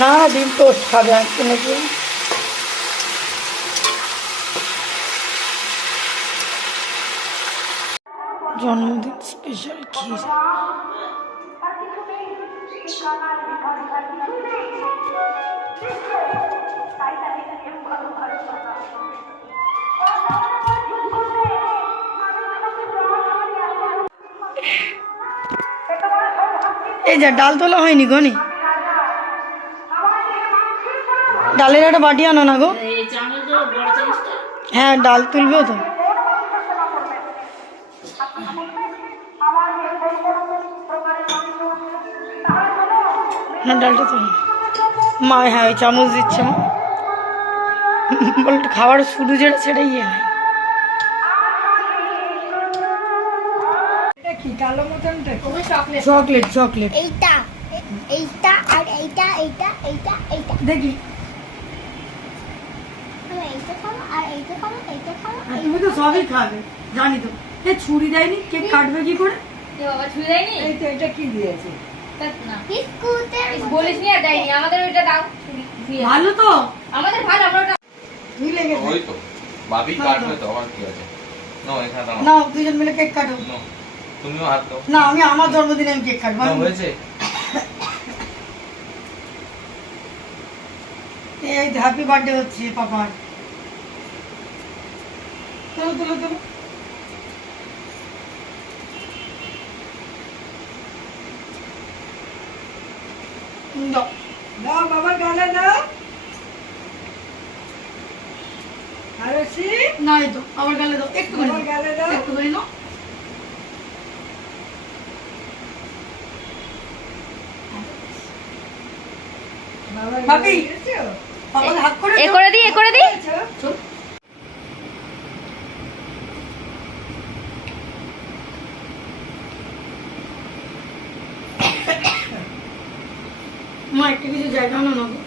না ডিম টোস্ট খাবে নাকি জন্মদিন স্পেশাল ক্ষীর এই যা ডাল তোলা হয়নি গনি ডালের একটা বাটি আনো না গো হ্যাঁ ডাল তুলবে তো না ডালটা তুল মা হ্যাঁ ওই চামচ দিচ্ছে মা বল খাবার শুরু যেটা সেটাই ইয়ে হয় চকলেট চকলেট এইটা এইটা আর এইটা এইটা এইটা এইটা দেখি আমি এইটা খাবো আর এইটা খাবো এইটা খাবো তুমি তো সবই খাবে জানি তো এ ছুরি দেয়নি কেক কাটবে কি করে এ বাবা ছুঁয়ে দেয়নি এই তো এটা কি দিয়েছে না বিস্কুটের বলিস নি আর দেয়নি আমাদের ওইটা দাও দিয়ে ভালো তো আমাদের ভালো আমরা ওটা তুই লেগে ওই তো ভাবি কাটবে তো আমার কি আছে নাও এখানে দাও নাও দুজন মিলে কেক কাটো নাও তুমিও হাত দাও না আমি আমার জন্মদিনে আমি কেক কাটবো নাও হয়েছে এই হ্যাপি বার্থডে হচ্ছে পাপার চলো চলো চলো দাও দাও বাবার গালে দাও আরে সি না এই তো আমার গালে দাও একটু করে গালে দাও একটু করে নাও ভাবি বাবার হাত করে এ করে দি এ করে দি চল মা একটু কিছু জায়গা আনো না গো